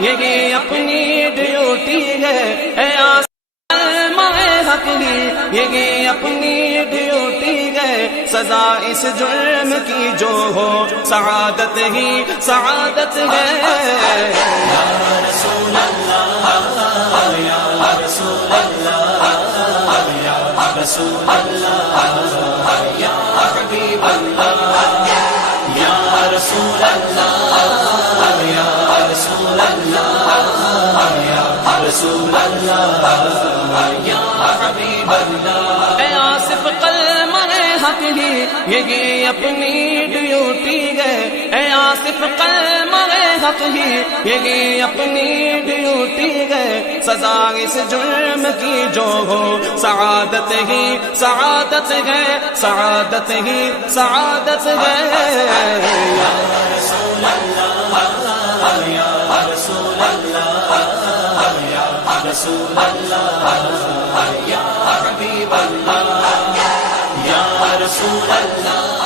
یہی اپنی ڈیوٹی ہے، اے یہی اپنی ڈیوٹی ہے، سزا اس جرم کی جو ہو سعادت ہی سعادت ہے۔ یا رسول اللہ یا رسول اللہ یا رسول اللہ یا حبیب اللہ یا رسول اللہ یا رسول اللہ یا رسول اللہ یا حبیب اللہ۔ اے آصف کلمہ حق ہی یہی اپنی ڈیوٹی ہے، اے آصف کلمہ حق ہی یہی اپنی ڈیوٹی ہے، سزا اس جرم کی جو ہو سعادت ہی سعادت ہے، سعادت ہی سعادت ہے۔ یا رسول اللہ یا رسول اللہ یا رسول اللہ یا حبیب اللہ یا رسول اللہ۔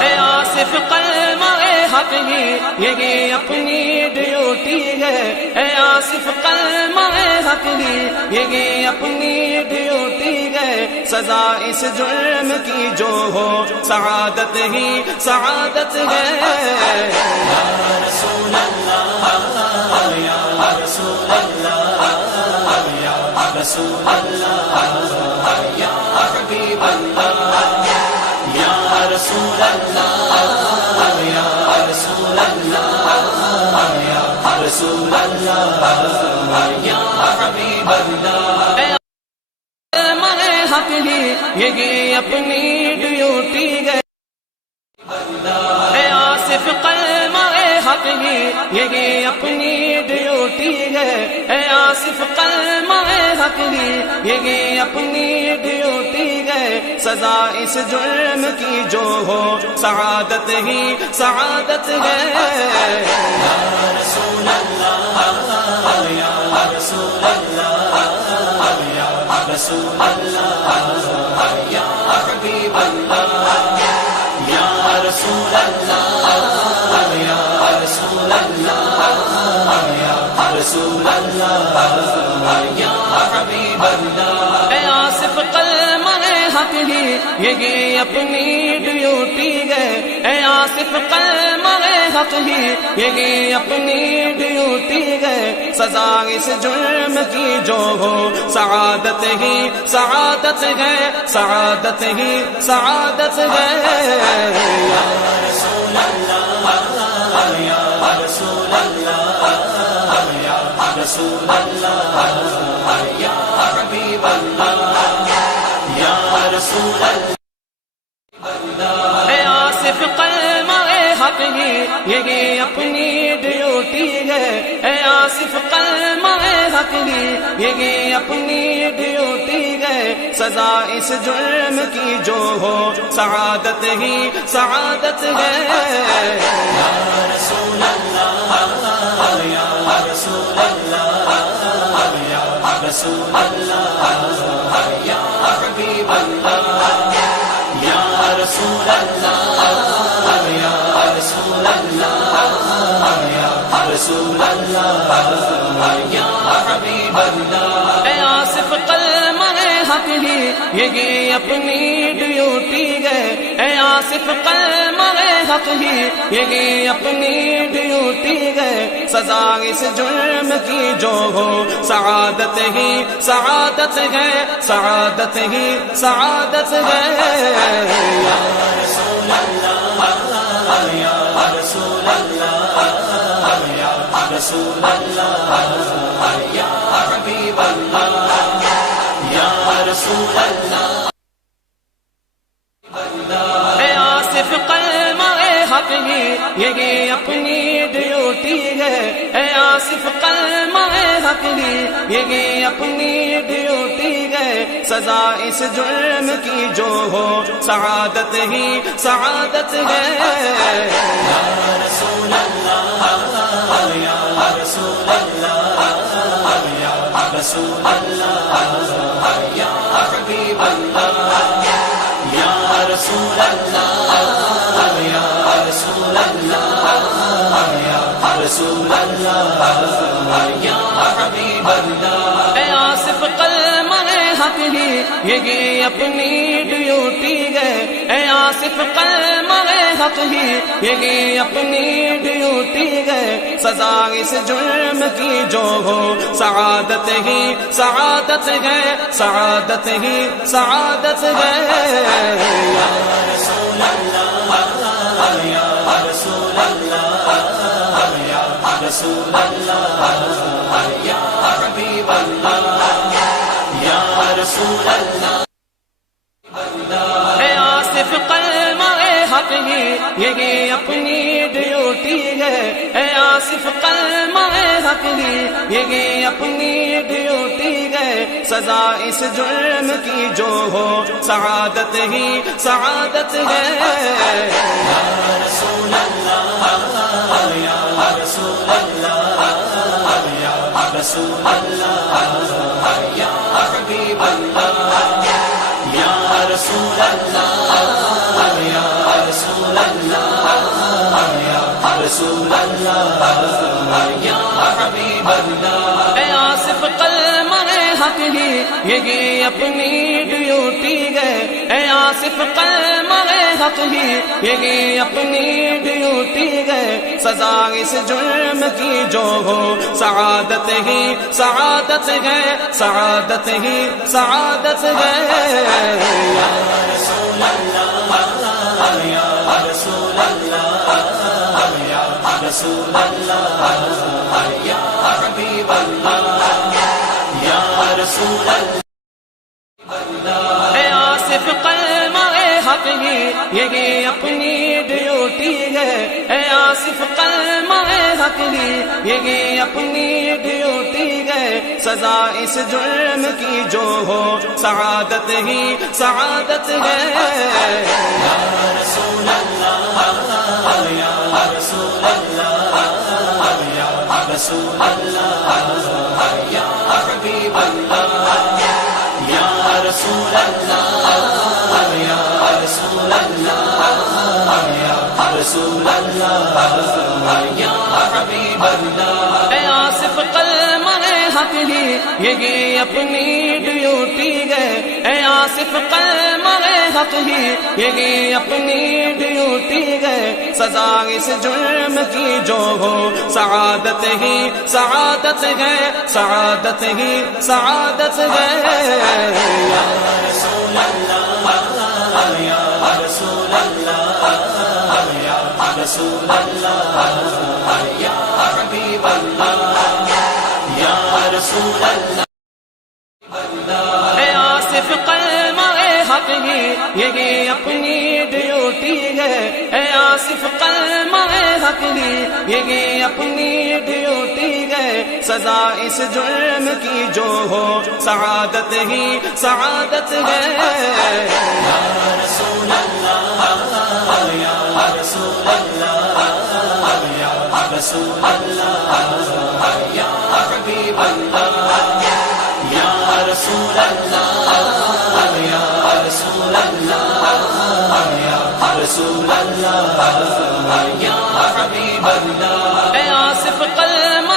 اے آصف کلمہ حق ہی یہی اپنی ڈیوٹی ہے، اے آصف کلمہ حق ہی یہی اپنی ڈیوٹی ہے، سزا اس جرم کی جو ہو سعادت ہی سعادت ہے۔ یا رسول اللہ یا رسول اللہ یا رسول اللہ یا حبیب اللہ یا رسول اللہ یا رسول اللہ یا رسول اللہ یا حبیب اللہ۔ حق ہی یہی اپنی ڈیوٹی ہے، اے آصف کلمہ حق ہی یہی اپنی ڈیوٹی ہے، اے آصف کلمہ حق ہی یہی اپنی ڈیوٹی ہے، سزا اس جرم کی جو ہو سعادت ہی سعادت ہے۔ یا رسول اللہ یا رسول اللہ یا رسول اللہ یا حبیب اللہ یا رسول اللہ یا رسول اللہ یا رسول اللہ یا حبیب اللہ۔ اے آصف کلمہ حق ہی یہی اپنی ڈیوٹی ہے، اے آصف کلمہ حق ہی یہی اپنی ڈیوٹی ہے، سزا اس جرم کی جو ہو سعادت ہی سعادت ہے، سعادت ہی سعادت ہے۔ یا رسول اللہ یا رسول اللہ یا رسول اللہ یا حبیب اللہ یا رسول اللہ۔ اے آصف کلمہ حق ہی یہی اپنی ڈیوٹی ہے، اے آصف کلمہ حق ہی یہی اپنی ڈیوٹی ہے، سزا اس جرم کی جو ہو سعادت ہی سعادت ہے۔ یا رسول اللہ یا رسول اللہ یا رسول اللہ یا حبیب اللہ یا رسول اللہ یا رسول اللہ یا رسول اللہ یا حبیب اللہ۔ اے آصف کلمہ حق ہی یہی اپنی ڈیوٹی ہے، اے آصف کلمہ حق ہی یہی اپنی ڈیوٹی ہے، سزا اس جرم کی جو ہو سعادت ہی سعادت ہے، سعادت ہی سعادت ہے۔ یا رسول اللہ یا رسول اللہ یا رسول اللہ یا حبیب اللہ یا رسول اللہ۔ اے آصف کلمہ حق ہی یہی اپنی ڈیوٹی ہے، اے آصف کلمہ حق ہی یہی اپنی ڈیوٹی ہے، سزا اس جرم کی جو ہو سعادت ہی سعادت ہے۔ یا رسول اللہ یا رسول اللہ یا رسول اللہ یا حبیب اللہ یا رسول اللہ یا رسول اللہ یہ اپنی ڈیوٹی ہے، اے آصف قلم حق ہی یہ اپنی ڈیوٹی ہے، سزا اس جرم کی جو ہو سعادت ہی سعادت ہے، سعادت ہی سعادت ہے۔ یا رسول اللہ یا رسول اللہ یا رسول اللہ یا حبیب اللہ یا رسول اللہ۔ اے آصف قلم حق ہی یہ اپنی ڈیوٹی ہے، اے آصف قلم حق ہی یہ اپنی ڈیوٹی ہے، سزا اس جرم کی جو ہو سعادت ہی سعادت ہے۔ یا رسول اللہ یا رسول اللہ یا رسول اللہ یا حبیب اللہ یا رسول اللہ یا رسول اللہ یا رسول اللہ یا حبیب اللہ۔ اے آصف قلم حق ہی یہ اپنی ڈیوٹی ہے، اے آصف قلم حق ہی یہ اپنی ڈیوٹی ہے، سزا اس جرم کی جو ہو سعادت ہی سعادت ہے، سعادت ہی سعادت ہے۔ یا رسول اللہ یا رسول اللہ یا رسول اللہ یا حبیب اللہ یا رسول اللہ۔ اے آصف قلم حق ہی یہ اپنی ڈیوٹی ہے، اے آصف قلم حق ہی یہ اپنی ڈیوٹی ہے، سزا اس جرم کی جو ہو سعادت ہی سعادت ہے۔ یا رسول اللہ یا رسول اللہ یا رسول اللہ یا حبیب اللہ یا رسول اللہ یا رسول اللہ یا رسول اللہ یا حبیب اللہ۔ اے آصف قلم حق ہی یہ اپنی ڈیوٹی ہے، اے آصف قلم حق ہی یہ اپنی ڈیوٹی ہے، سزا اس جرم کی جو ہو سعادت ہی سعادت ہے، سعادت ہی سعادت ہے۔ یا رسول اللہ یا رسول اللہ یا رسول اللہ یا حبیب اللہ یا رسول اللہ۔ اے آصف قلم حق ہی یہ اپنی ڈیوٹی ہے، اے آصف قلم حق ہی یہ اپنی ڈیوٹی ہے، سزا اس جرم کی جو ہو سعادت ہی سعادت ہے۔ یا رسول اللہ یا رسول اللہ یا رسول اللہ یا حبیب اللہ یا رسول اللہ یا رسول اللہ یا رسول اللہ یا حبیب اللہ۔ اے آصف قلم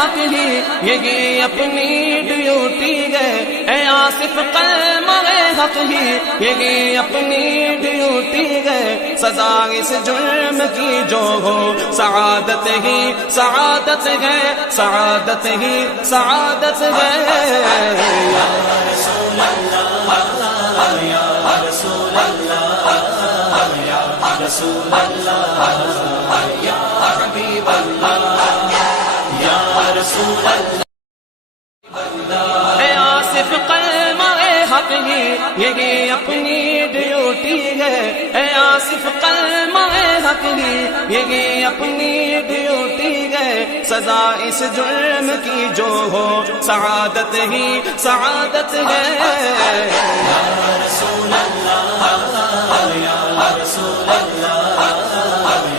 حق ہی یہ اپنی ڈیوٹی ہے، اے آصف قلم حق ہی یہ اپنی ڈیوٹی ہے، سزا اس جرم کی جو ہو سعادت ہی سعادت ہے، سعادت ہی سعادت ہے۔ یا رسول اللہ یا رسول اللہ یا رسول اللہ یا حبیب اللہ یا رسول اللہ۔ اے آصف قلم حق ہی یہ اپنی ڈیوٹی ہے، اے آصف قلم حق ہی یہ اپنی ڈیوٹی ہے، سزا اس جرم کی جو ہو سعادت ہی سعادت ہے۔ یا رسول اللہ یا رسول اللہ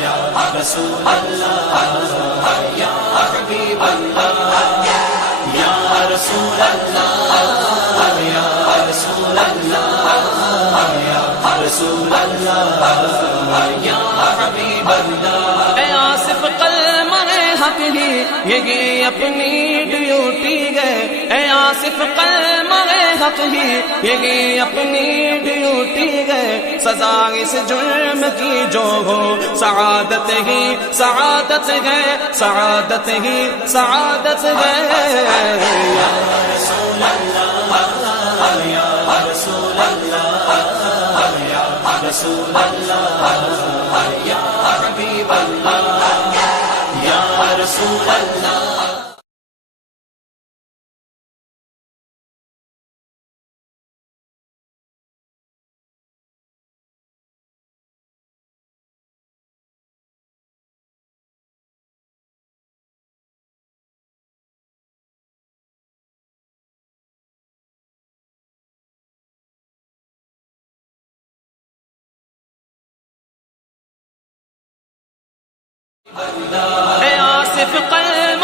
یا رسول اللہ یا حبیب اللہ یا رسول اللہ یا رسول اللہ یا رسول اللہ یا حبیب اللہ۔ اے آصف قلم حق ہی یہ اپنی ڈیوٹی ہے، اے آصف قلم حق ہی یہی اپنی ڈیوٹی ہے، سزا اس جرم کی جو ہو سعادت ہی سعادت ہے، سعادت ہی سعادت ہے۔ یا رسول اللہ یا رسول اللہ یا رسول اللہ یا حبیب اللہ یا رسول اللہ۔ اے آصف قلم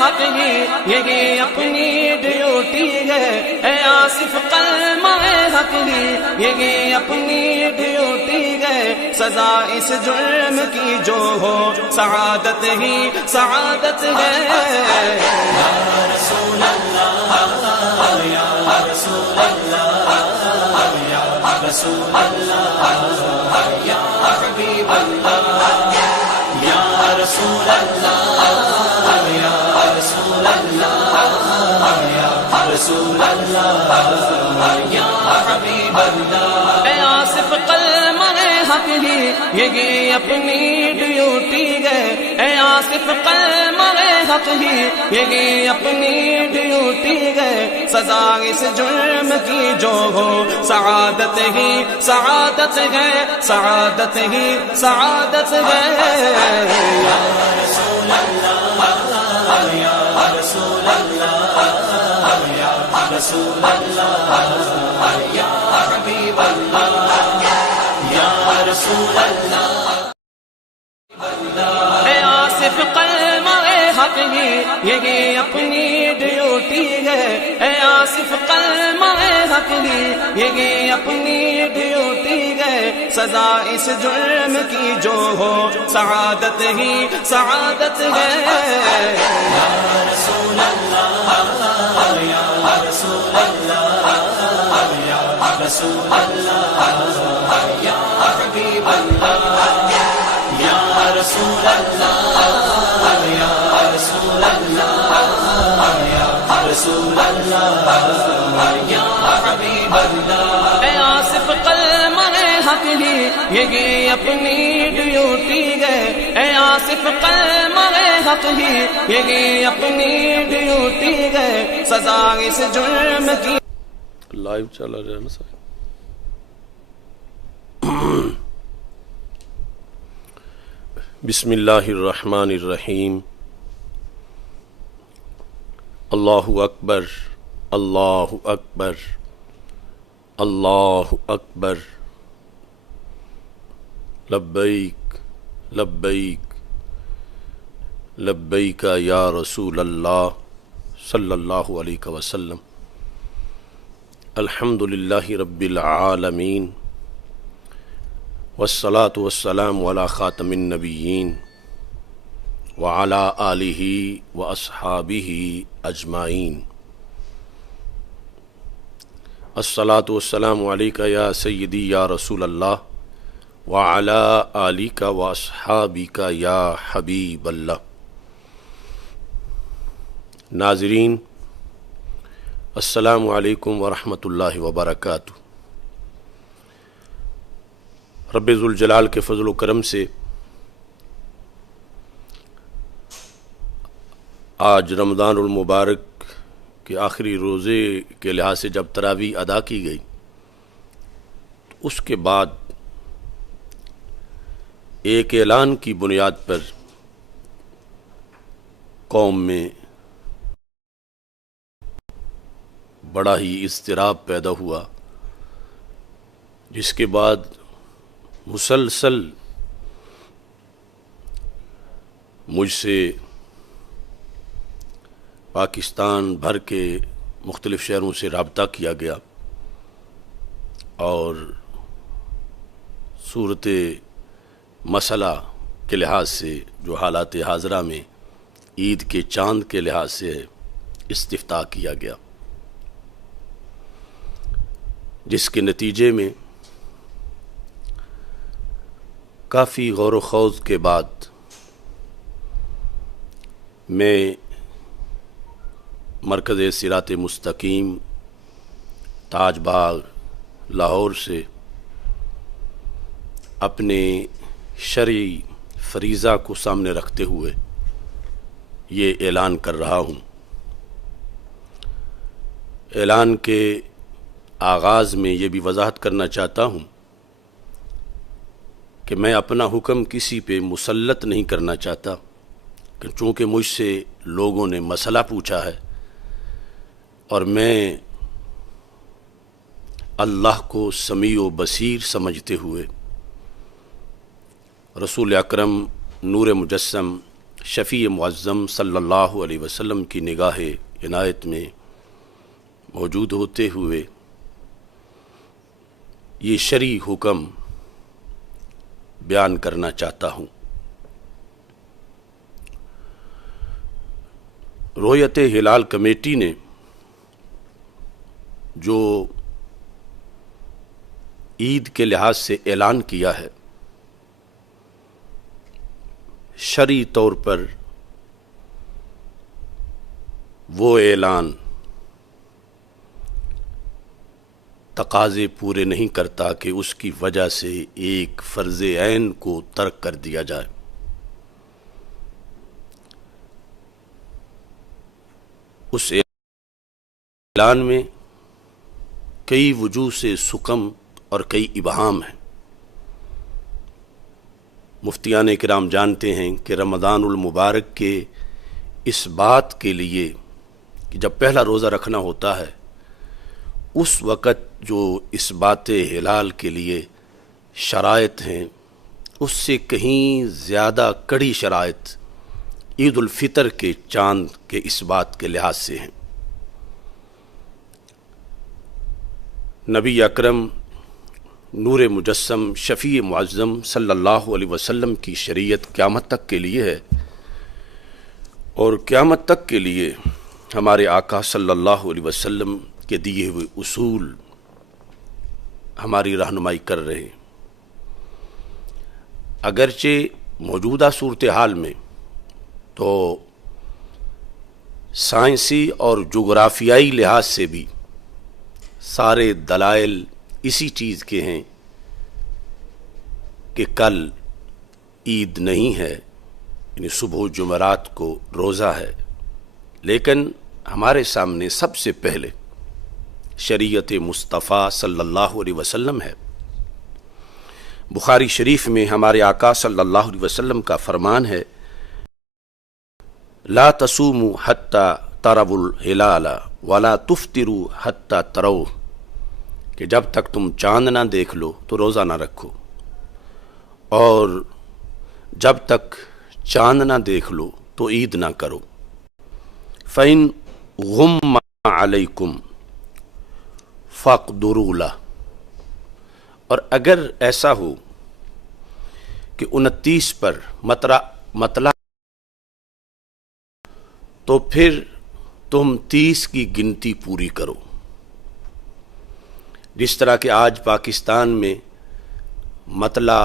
حق ہی یہی اپنی ڈیوٹی ہے، اے آصف قلم حق ہی یہی اپنی ڈیوٹی ہے، سزا اس جرم کی جو ہو سعادت ہی سعادت ہے۔ یا رسول اللہ یا رسول اللہ یا رسول اللہ یا حبیب اللہ یا رسول اللہ یا رسول اللہ یا رسول اللہ یا حبیب اللہ۔ اے آصف قلم حق ہی یہی اپنی ڈیوٹی ہے، اے آصف قلم حق ہی یہی اپنی ڈیوٹی ہے، سزا اس جرم کی جو ہو سعادت ہی سعادت ہے، سعادت ہی سعادت ہے۔ یا رسول اللہ یا رسول اللہ یا رسول اللہ یا حبیب اللہ یا رسول اللہ۔ اے آصف قلم حق ہی یہی اپنی ڈیوٹی ہے، اے آصف قلم حق ہی یہی اپنی ڈیوٹی ہے، سزا اس جرم کی جو ہو سعادت ہی سعادت ہے۔ یا رسول اللہ یا رسول اللہ یا رسول اللہ یا حبیب اللہ یا رسول اللہ یا رسول اللہ یا رسول اللہ یا حبیب اللہ۔ اے آصف قلم حق ہی یہی اپنی ڈیوٹی ہے، اے آصف قلم حق ہی یہی اپنی ڈیوٹی ہے، سزا اس جرم کی۔ لائیو چلا رہا ہے نا سر؟ بسم اللہ الرحمن الرحیم۔ اللہ اکبر اللہ اکبر اللہ اکبر، لبیک لبیک لبیک یا رسول اللہ صلی اللہ علیہ وسلم۔ الحمد للہ رب العالمین والصلاة والسلام علی خاتم النبیین وعلی آلہ واصحابہ اجمعین۔ الصلاة والسلام علیک یا سیدی یا رسول اللہ وعلی آلک واصحابک یا حبیب اللہ۔ ناظرین السلام علیکم ورحمۃ اللہ وبرکاتہ۔ رب ذوالجلال کے فضل و کرم سے آج رمضان المبارک کے آخری روزے کے لحاظ سے جب تراویح ادا کی گئی، تو اس کے بعد ایک اعلان کی بنیاد پر قوم میں بڑا ہی اضطراب پیدا ہوا، جس کے بعد مسلسل مجھ سے پاکستان بھر کے مختلف شہروں سے رابطہ کیا گیا اور صورت مسئلہ کے لحاظ سے جو حالات حاضرہ میں عید کے چاند کے لحاظ سے استفتاء کیا گیا۔ جس کے نتیجے میں کافی غور و خوض کے بعد میں مرکز صراط مستقیم تاج باغ لاہور سے اپنے شرعی فریضہ کو سامنے رکھتے ہوئے یہ اعلان کر رہا ہوں۔ اعلان کے آغاز میں یہ بھی وضاحت کرنا چاہتا ہوں کہ میں اپنا حکم کسی پہ مسلط نہیں کرنا چاہتا، کہ چونکہ مجھ سے لوگوں نے مسئلہ پوچھا ہے اور میں اللہ کو سمیع و بصیر سمجھتے ہوئے رسول اکرم نور مجسم شفیع معظم صلی اللہ علیہ وسلم کی نگاہ عنایت میں موجود ہوتے ہوئے یہ شرعی حکم بیان کرنا چاہتا ہوں۔ رؤیت ہلال کمیٹی نے جو عید کے لحاظ سے اعلان کیا ہے، شرعی طور پر وہ اعلان تقاضے پورے نہیں کرتا کہ اس کی وجہ سے ایک فرض عین کو ترک کر دیا جائے۔ اس اعلان میں کئی وجوہ سے سکم اور کئی ابہام ہیں۔ مفتیان کرام جانتے ہیں کہ رمضان المبارک کے اس بات کے لیے کہ جب پہلا روزہ رکھنا ہوتا ہے، اس وقت جو اس بات ہلال کے لیے شرائط ہیں، اس سے کہیں زیادہ کڑی شرائط عید الفطر کے چاند کے اس بات کے لحاظ سے ہیں۔ نبی اکرم نور مجسم شفیع معظم صلی اللہ علیہ وسلم کی شریعت قیامت تک کے لیے ہے، اور قیامت تک کے لیے ہمارے آقا صلی اللہ علیہ وسلم کے دیے ہوئے اصول ہماری رہنمائی کر رہے ہیں۔ اگرچہ موجودہ صورتحال میں تو سائنسی اور جغرافیائی لحاظ سے بھی سارے دلائل اسی چیز کے ہیں کہ کل عید نہیں ہے، یعنی صبح جمعرات کو روزہ ہے، لیکن ہمارے سامنے سب سے پہلے شریعت مصطفیٰ صلی اللہ علیہ وسلم ہے۔ بخاری شریف میں ہمارے آقا صلی اللہ علیہ وسلم کا فرمان ہے، لا تصوموا حتی تروا الہلال ولا تفطروا حتی تروہ، کہ جب تک تم چاند نہ دیکھ لو تو روزہ نہ رکھو، اور جب تک چاند نہ دیکھ لو تو عید نہ کرو۔ فَإِنْ غُمَّ عَلَيْكُمْ فَاقْدُرُوا لَهُ، اور اگر ایسا ہو کہ 29 پر مطلع تو پھر تم 30 کی گنتی پوری کرو۔ جس طرح کہ آج پاکستان میں مطلع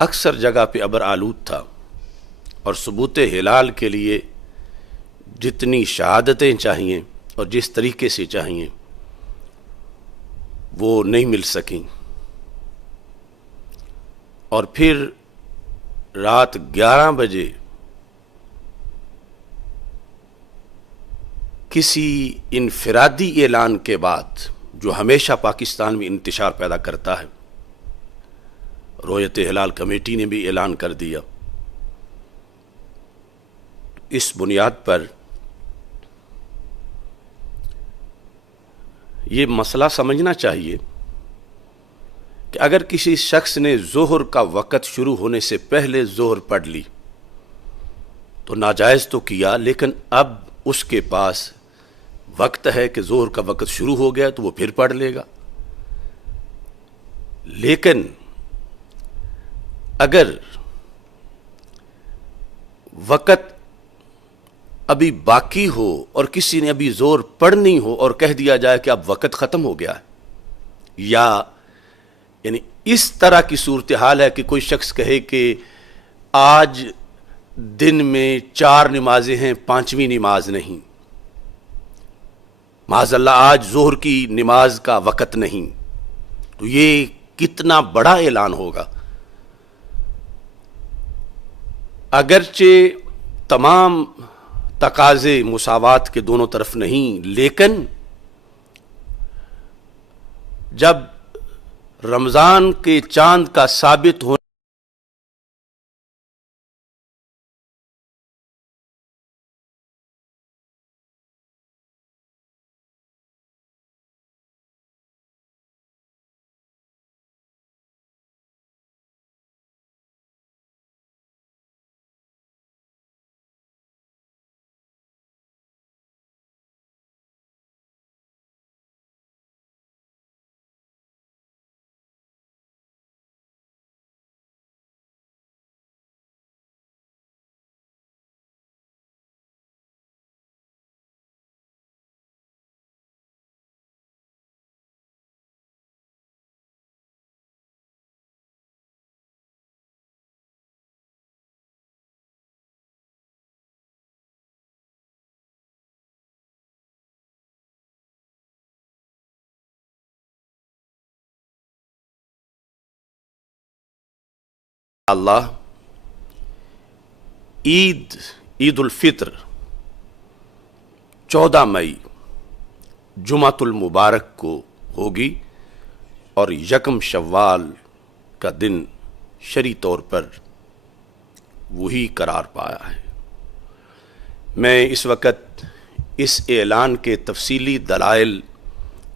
اکثر جگہ پہ ابر آلود تھا، اور ثبوت ہلال کے لیے جتنی شہادتیں چاہیے اور جس طریقے سے چاہیے وہ نہیں مل سکیں، اور پھر رات 11 بجے کسی انفرادی اعلان کے بعد جو ہمیشہ پاکستان میں انتشار پیدا کرتا ہے، رؤیت ہلال کمیٹی نے بھی اعلان کر دیا۔ اس بنیاد پر یہ مسئلہ سمجھنا چاہیے کہ اگر کسی شخص نے ظہر کا وقت شروع ہونے سے پہلے ظہر پڑھ لی تو ناجائز تو کیا، لیکن اب اس کے پاس وقت ہے کہ ظہر کا وقت شروع ہو گیا تو وہ پھر پڑھ لے گا۔ لیکن اگر وقت ابھی باقی ہو اور کسی نے ابھی زور پڑھنی ہو اور کہہ دیا جائے کہ اب وقت ختم ہو گیا ہے، یا یعنی اس طرح کی صورتحال ہے کہ کوئی شخص کہے کہ آج دن میں 4 نمازیں ہیں، 5ویں نماز نہیں، معاذ اللہ آج ظہر کی نماز کا وقت نہیں، تو یہ کتنا بڑا اعلان ہوگا۔ اگرچہ تمام تقاضے مساوات کے دونوں طرف نہیں، لیکن جب رمضان کے چاند کا ثابت ہونے اللہ عید الفطر 14 مئی جمعۃ المبارک کو ہوگی، اور 1 شوال کا دن شرعی طور پر وہی قرار پایا ہے۔ میں اس وقت اس اعلان کے تفصیلی دلائل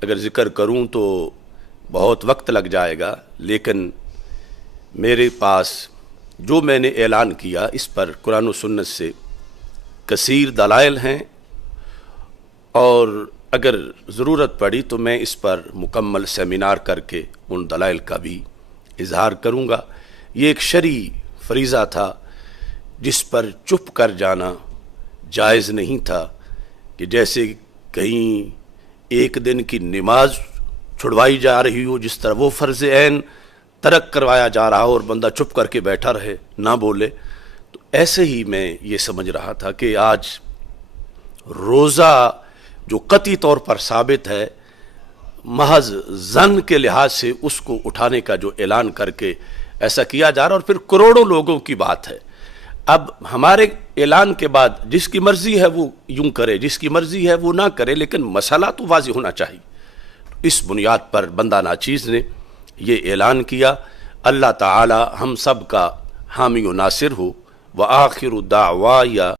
اگر ذکر کروں تو بہت وقت لگ جائے گا، لیکن میرے پاس جو میں نے اعلان کیا اس پر قرآن و سنت سے کثیر دلائل ہیں، اور اگر ضرورت پڑی تو میں اس پر مکمل سیمینار کر کے ان دلائل کا بھی اظہار کروں گا۔ یہ ایک شرعی فریضہ تھا جس پر چپ کر جانا جائز نہیں تھا، کہ جیسے کہیں ایک دن کی نماز چھڑوائی جا رہی ہو، جس طرح وہ فرض عین ترک کروایا جا رہا ہو اور بندہ چپ کر کے بیٹھا رہے، نہ بولے، تو ایسے ہی میں یہ سمجھ رہا تھا کہ آج روزہ جو قطعی طور پر ثابت ہے، محض ظن کے لحاظ سے اس کو اٹھانے کا جو اعلان کر کے ایسا کیا جا رہا، اور پھر کروڑوں لوگوں کی بات ہے۔ اب ہمارے اعلان کے بعد جس کی مرضی ہے وہ یوں کرے، جس کی مرضی ہے وہ نہ کرے، لیکن مسئلہ تو واضح ہونا چاہیے۔ اس بنیاد پر بندہ ناچیز نے یہ اعلان کیا۔ اللہ تعالی ہم سب کا حامی و ناصر ہو۔ وآخر دعوایا